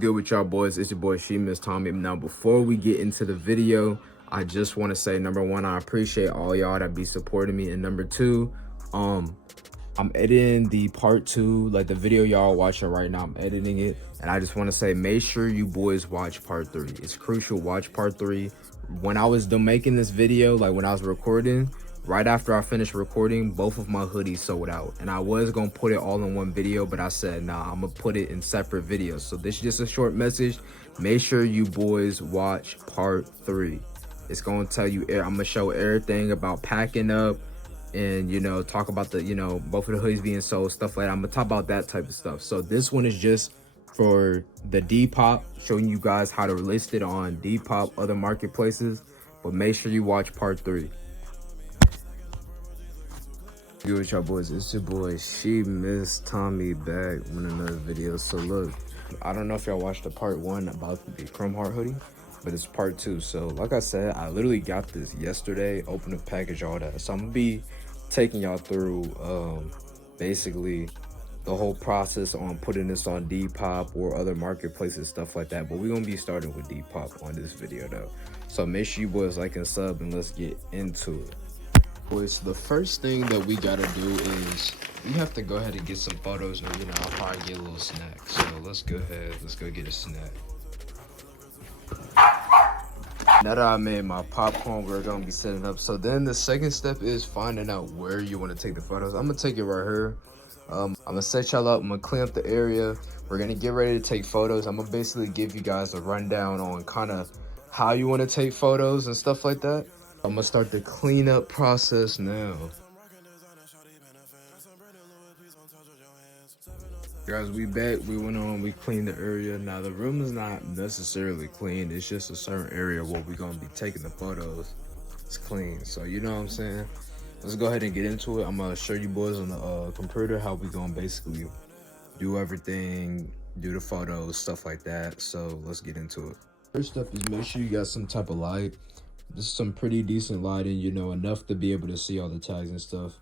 good with y'all boys? It's your boy Miss Tommy. Now before we get into the video, I just want to say, number one, I appreciate all y'all that be supporting me, and number two, I'm editing the part 2, like the video y'all watching right now. I'm editing it, and I just want to say, make sure you boys watch part 3. It's crucial. Watch part 3. When I was done making this video, like when I was recording, right after I finished recording, both of my hoodies sold out, and I was gonna put it all in one video, but I said nah, I'm gonna put it in separate videos. So this is just a short message. Make sure you boys watch part 3. It's gonna tell you, I'm gonna show everything about packing up, and you know, talk about the, you know, both of the hoodies being sold, stuff like that. I'm gonna talk about that type of stuff. So this one is just for the Depop, showing you guys how to list it on Depop, other marketplaces, but make sure you watch part 3. Good with y'all boys, it's your boy Miss Tommy back with another video. So look, I don't know if y'all watched the part 1 about the Chrome Heart hoodie, but it's part 2. So like I said, I literally got this yesterday, opened the package, all that. So I'm gonna be taking y'all through basically the whole process on putting this on Depop or other marketplaces, stuff like that. But we're gonna be starting with Depop on this video though. So make sure you boys like and sub, and let's get into it. Boys, so the first thing that we gotta do is we have to go ahead and get some photos, or you know, I'll probably get a little snack. So let's go ahead, let's go get a snack. Now that I made my popcorn, we're gonna be setting up. So then the second step is finding out where you want to take the photos. I'm gonna take it right here. I'm gonna set y'all up, I'm gonna clean up the area. We're gonna get ready to take photos. I'm gonna basically give you guys a rundown on kind of how you want to take photos and stuff like that. I'm gonna start the cleanup process now. Guys, we back. We went on, we cleaned the area. Now the room is not necessarily clean, it's just a certain area where we're gonna be taking the photos. It's clean, so you know what I'm saying. Let's go ahead and get into it. I'm gonna show you boys on the computer how we gonna basically do everything, do the photos, stuff like that. So let's get into it. First up is make sure you got some type of light. This is some pretty decent lighting, you know, enough to be able to see all the tags and stuff.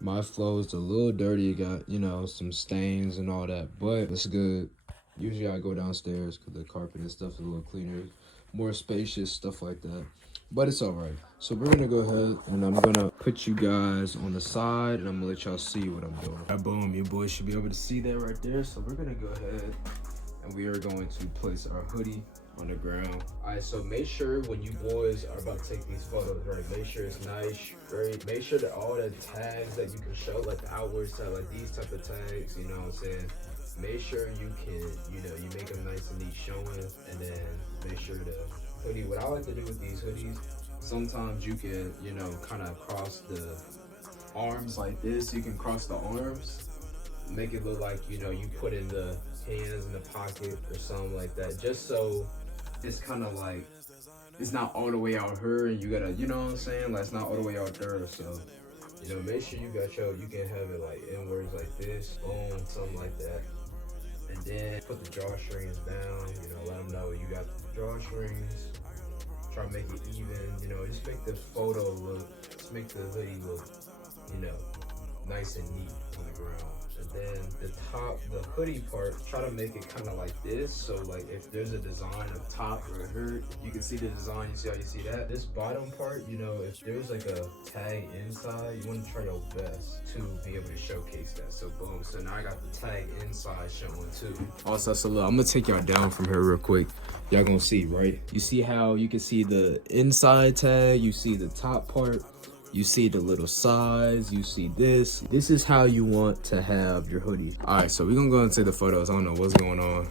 My flow is a little dirty, it got, you know, some stains and all that, but it's good. Usually I go downstairs because the carpet and stuff is a little cleaner, more spacious, stuff like that, but it's all right. So we're gonna go ahead and I'm gonna put you guys on the side, and I'm gonna let y'all see what I'm doing. Right, boom, you boys should be able to see that right there. So we're gonna go ahead and we are going to place our hoodie on the ground. All right, so make sure when you boys are about to take these photos, right, make sure it's nice, straight. Make sure that all the tags that you can show, like the outward side, like these type of tags, you know what I'm saying, make sure you can, you know, you make them nice and neat showing. And then make sure the hoodie, what I like to do with these hoodies, sometimes you can, you know, kind of cross the arms like this. You can cross the arms, make it look like, you know, you put in the hands in the pocket or something like that, just so it's kind of like it's not all the way out here, and you gotta, you know what I'm saying, like it's not all the way out there. So, you know, make sure you got you can have it like inwards like this, boom, something like that. And then put the drawstrings down, you know, let them know you got the drawstrings. Try to make it even, you know, just make the photo look, just make the hoodie look, you know, nice and neat on the ground. And then the top, the hoodie part, try to make it kind of like this. So like if there's a design up top or here, you can see the design, you see how you see that. This bottom part, you know, if there's like a tag inside, you want to try your best to be able to showcase that. So boom, so now I got the tag inside showing too. Also, so look, I'm gonna take y'all down from here real quick. Y'all gonna see, right? You see how you can see the inside tag, you see the top part, you see the little size, you see this. This is how you want to have your hoodie. All right, so we're gonna go and take the photos. I don't know what's going on.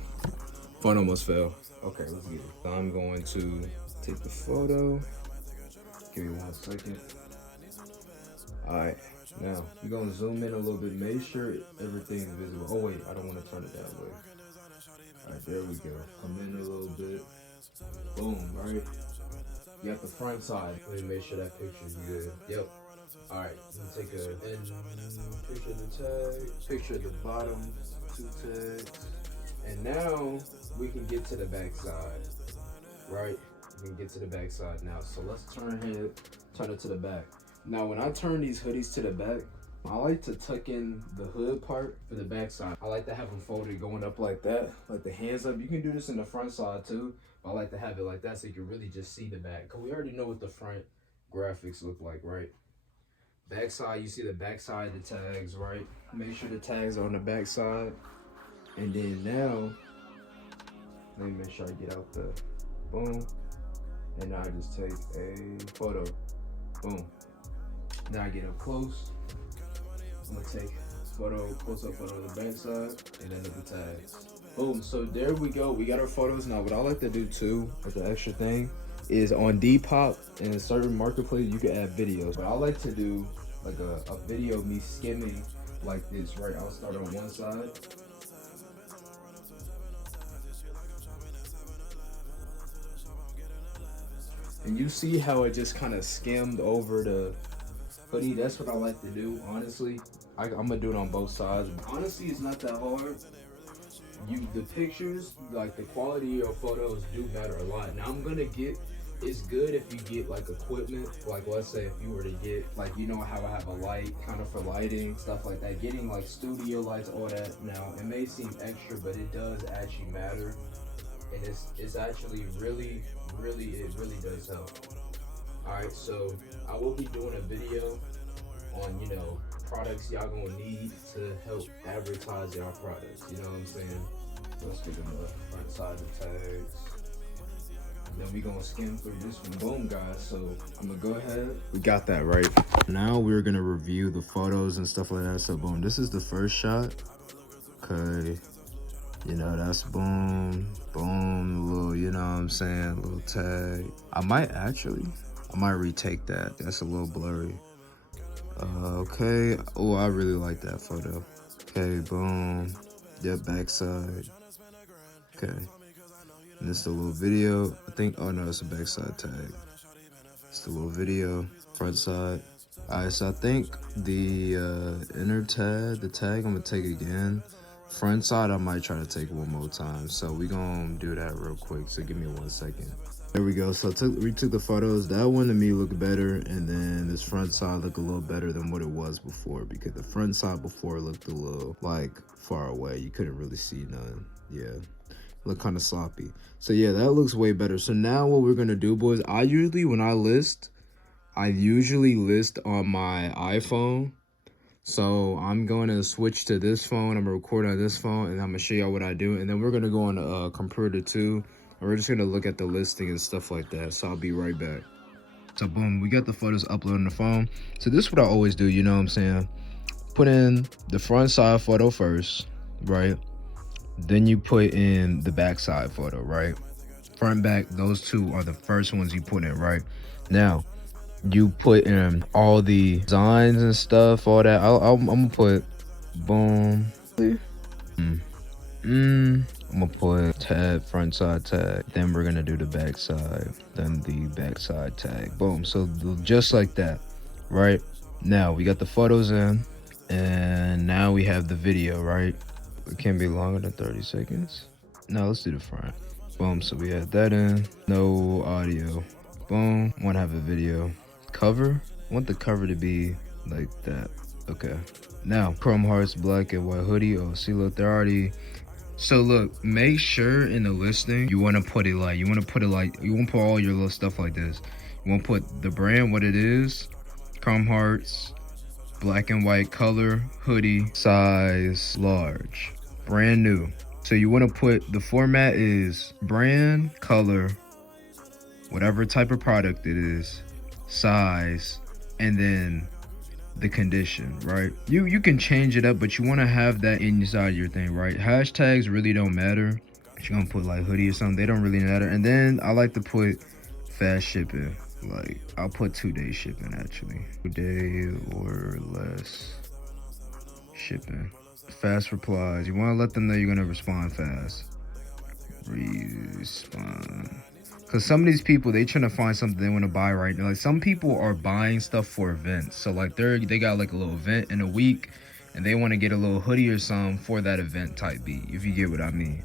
Phone almost fell. Okay, let's get it. So I'm going to take the photo. Give me 1 second. All right, now we're gonna zoom in a little bit. Make sure everything's visible. Oh wait, I don't want to turn it that way. All right, there we go. Come in a little bit. Boom, right? You got the front side. Let me make sure that picture's good. Yep. All right, let me take a picture of the tag, picture of the bottom 2 tags. And now we can get to the back side, right? We can get to the back side now. So let's turn it to the back. Now, when I turn these hoodies to the back, I like to tuck in the hood part for the back side. I like to have them folded going up like that, like the hands up. You can do this in the front side too, but I like to have it like that so you can really just see the back. Cause we already know what the front graphics look like, right? Back side, you see the back side, the tags, right? Make sure the tags are on the back side. And then now, let me make sure I get out the boom. And now I just take a photo. Boom. Now I get up close. I'm gonna take photo, close up photo of the back side and then of the tags. Boom. So there we go. We got our photos. Now what I like to do too, with the extra thing, is on Depop and certain marketplace you can add videos. But I like to do like a video of me skimming like this, right? I'll start on one side. And you see how it just kind of skimmed over the hoodie. That's what I like to do, honestly. I'm gonna do it on both sides. Honestly, it's not that hard. The pictures, like the quality of your photos do matter a lot. Now it's good if you get like equipment, like let's say if you were to get like, you know how I have a light kind of for lighting, stuff like that, getting like studio lights, all that. Now it may seem extra, but it does actually matter. And it's actually it really does help. Alright, so I will be doing a video on, products y'all gonna need to help advertise y'all products. You know what I'm saying? So let's get them the front side of the tags. And then we gonna skim through this one. Boom, guys. So I'm gonna go ahead. We got that right. Now we're gonna review the photos and stuff like that. So boom, this is the first shot. Okay. That's boom, little, you know what I'm saying, little tag. I might retake that. That's a little blurry. Okay. Oh, I really like that photo. Okay, boom. Yep, backside. Okay. And this is a little video. I think, oh no, it's a backside tag. It's a little video, front side. Alright, so I think the inner tag, the tag, I'm gonna take again. Front side, I might try to take one more time. So we gonna do that real quick. So give me 1 second. There we go. So we took the photos. That one to me looked better, and then this front side looked a little better than what it was before, because the front side before looked a little like far away. You couldn't really see none. Yeah, looked kind of sloppy. So yeah, that looks way better. So now what we're gonna do, boys, I usually list on my iPhone. So I'm going to switch to this phone. I'm gonna record on this phone, and I'm gonna show y'all what I do. And then we're gonna go on the computer too, and we're just gonna look at the listing and stuff like that. So I'll be right back. So boom, we got the photos uploaded on the phone. So this is what I always do, you know what I'm saying? Put in the front side photo first, right? Then you put in the back side photo, right? Front, back, those two are the first ones you put in, right? Now, you put in all the designs and stuff, all that. I'm gonna put boom. I'm gonna put tag, front side tag. Then we're gonna do the back side. Then the back side tag. Boom. So just like that, right? Now we got the photos in, and now we have the video, right? It can't be longer than 30 seconds. No, let's do the front. Boom. So we had that in. No audio. Boom. Want to have a video. Cover, I want the cover to be like that. Okay, now chrome hearts, black and white hoodie. Oh, see, look, they're already. So look, make sure in the listing you want to put all your little stuff like this. You want to put the brand, what it is, chrome hearts, black and white color, hoodie, size large, brand new. So you want to put the format is brand, color, whatever type of product it is, size, and then the condition, right? You can change it up, but you want to have that inside your thing, right? Hashtags really don't matter. If you're gonna put like hoodie or something, they don't really matter. And then I like to put fast shipping. Like I'll put 2-day shipping, actually. 2-day or less shipping. Fast replies, you want to let them know you're gonna respond fast. Respond. Because some of these people, they trying to find something they want to buy right now. Like some people are buying stuff for events. So like they got like a little event in a week, and they want to get a little hoodie or something for that event type beat, if you get what I mean.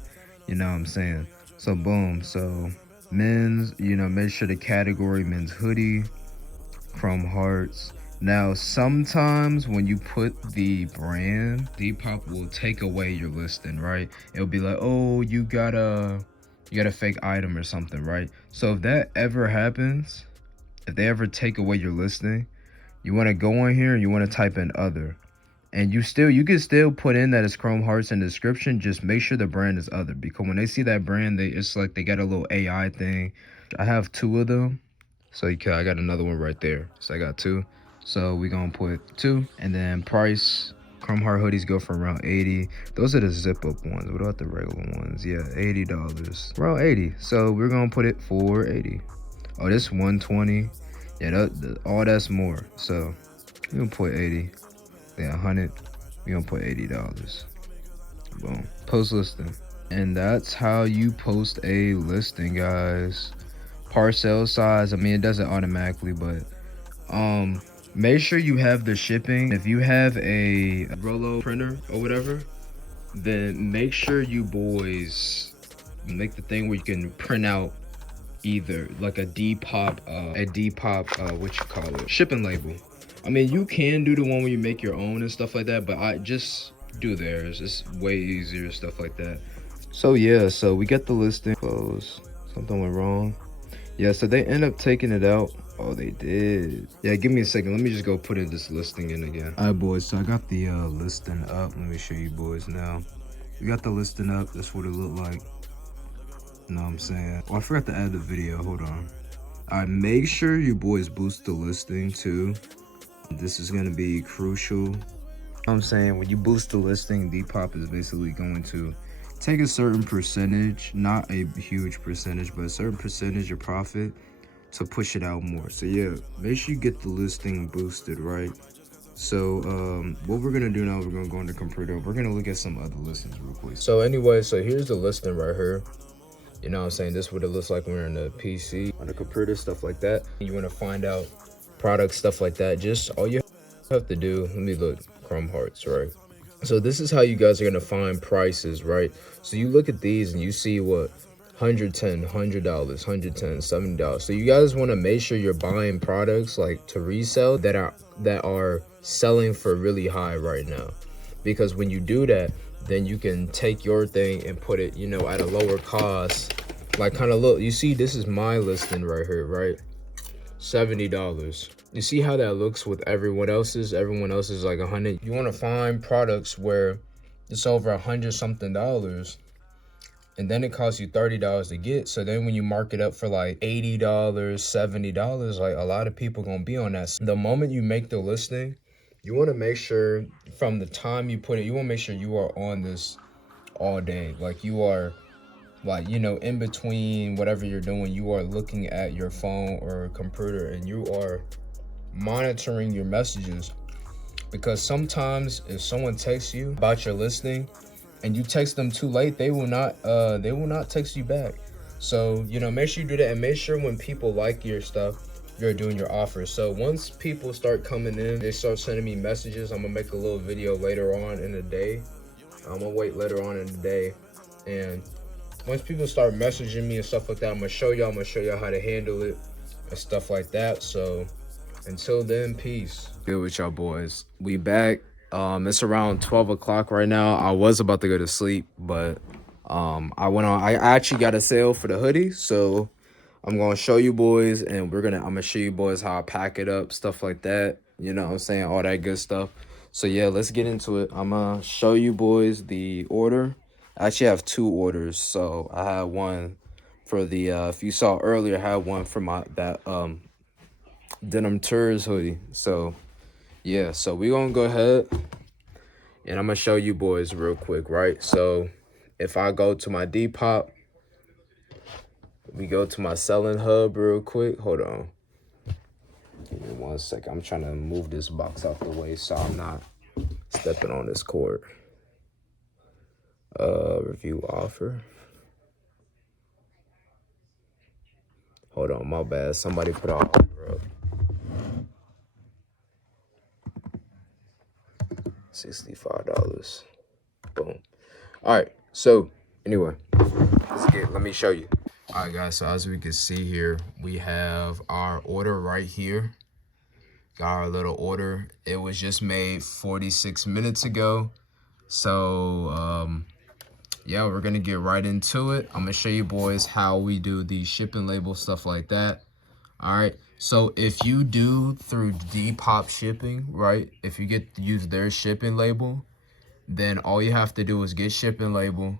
You know what I'm saying? So boom. So men's, make sure the category men's hoodie, chrome hearts. Now, sometimes when you put the brand, Depop will take away your listing, right? It'll be like, oh, you got a fake item or something, right? So if that ever happens, if they ever take away your listing, you want to go on here and you want to type in other. And you can still put in that it's Chrome Hearts in the description. Just make sure the brand is other, because when they see that brand, it's like they got a little AI thing. I have 2 of them. So I got another one right there. So I got 2. So we gonna put 2, and then price. Chrome Heart hoodies go for around 80. Those are the zip up ones. What about the regular ones? Yeah, $80. Around 80. So we're gonna put it for 80. Oh, this 120. Yeah, all that's more. So we're gonna put 80. Yeah, 100. We're gonna put $80. Boom. Post listing. And that's how you post a listing, guys. Parcel size, I mean, it doesn't automatically, but make sure you have the shipping. If you have a Rolo printer or whatever, then make sure you boys make the thing where you can print out either like a Depop what you call it, shipping label. I mean, you can do the one where you make your own and stuff like that, but I just do theirs. It's way easier, stuff like that. So yeah, so we got the listing close. Something went wrong. Yeah, so they end up taking it out. Oh, they did. Yeah, give me a second. Let me just go put in this listing in again. All right, boys. So I got the listing up. Let me show you boys now. We got the listing up. That's what it looked like. You know what I'm saying? Oh, I forgot to add the video. Hold on. All right, make sure you boys boost the listing too. This is going to be crucial. You know what I'm saying? When you boost the listing, Depop is basically going to take a certain percentage, not a huge percentage, but a certain percentage of profit to push it out more. So yeah, make sure you get the listing boosted, right? So what we're gonna do now, we're gonna go into computer. We're gonna look at some other listings real quick. So anyway, so here's the listing right here. You know what I'm saying? This is what it looks like when we're in the PC, on the computer, stuff like that. You wanna find out products, stuff like that. Just all you have to do, let me look, Chrome Hearts, right? So this is how you guys are gonna find prices, right? So you look at these and you see what, $110, $100, $110, $70. So you guys want to make sure you're buying products like to resell that are selling for really high right now, because when you do that, then you can take your thing and put it, you know, at a lower cost. Like, kind of look, you see, this is my listing right here, right? $70. You see how that looks with everyone else's? Everyone else is like 100. You want to find products where it's over 100 something dollars, and then it costs you $30 to get. So then when you mark it up for like $80, $70, like, a lot of people gonna be on that. The moment you make the listing, you want to make sure from the time you put it, you want to make sure you are on this all day. Like, you are, like, you know, in between whatever you're doing, you are looking at your phone or computer and you are monitoring your messages. Because sometimes if someone texts you about your listing and you text them too late, they will not text you back. So, you know, make sure you do that, and make sure when people like your stuff, you're doing your offers. So once people start coming in, they start sending me messages, I'm gonna make a little video later on in the day. I'm gonna wait later on in the day, and once people start messaging me and stuff like that, I'm gonna show y'all how to handle it and stuff like that. So until then, peace. Good with y'all boys. We back. It's around 12 o'clock right now. I was about to go to sleep, but I actually got a sale for the hoodie, so I'm gonna show you boys, and I'm gonna show you boys how I pack it up, stuff like that. You know what I'm saying? All that good stuff. So yeah, let's get into it. I'm gonna show you boys the order. I actually have 2 orders. So I had one for the if you saw earlier, I had one for that denim tours hoodie. So yeah, so we gonna go ahead and I'm gonna show you boys real quick, right? So if I go to my Depop, we go to my selling hub real quick. Hold on, give me 1 second. I'm trying to move this box out the way so I'm not stepping on this cord. Review offer. Hold on, my bad. Somebody put an offer up. $65. Boom. All right. So anyway, let me show you. All right, guys. So as we can see here, we have our order right here. Got our little order. It was just made 46 minutes ago. So, yeah, we're gonna get right into it. I'm gonna show you boys how we do the shipping label, stuff like that. All right. So if you do through Depop shipping, right? If you get to use their shipping label, then all you have to do is get shipping label,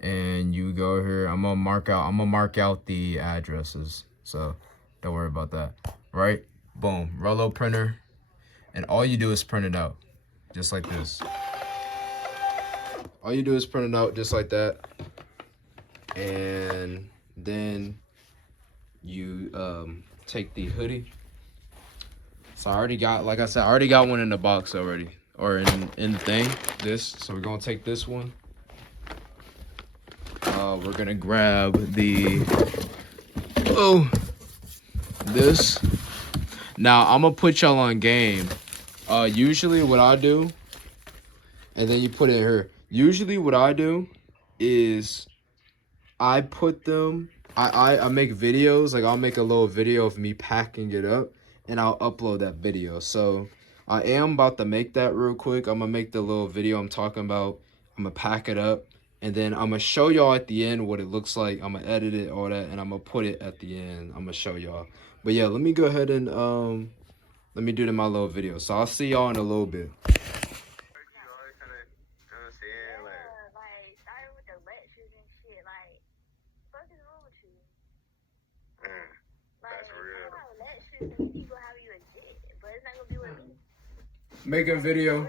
and you go here. I'm gonna mark out the addresses, so don't worry about that. Right? Boom. Rollo printer, and all you do is print it out, just like this. All you do is print it out just like that, and then you take the hoodie. So I already got, like I said, I already got one in the box already, or in the thing. This. So we're gonna take this one. We're gonna grab this. Now I'm gonna put y'all on game. Usually what I do, and then you put it here. Usually what I do is I put them. I make videos. Like I'll make a little video of me packing it up, and I'll upload that video. So I am about to make that real quick. I'm gonna make the little video I'm talking about. I'm gonna pack it up, and then I'm gonna show y'all at the end what it looks like. I'm gonna edit it, all that, and I'm gonna put it at the end. I'm gonna show y'all. But yeah, let me go ahead and let me do my little video. So I'll see y'all in a little bit. Making video.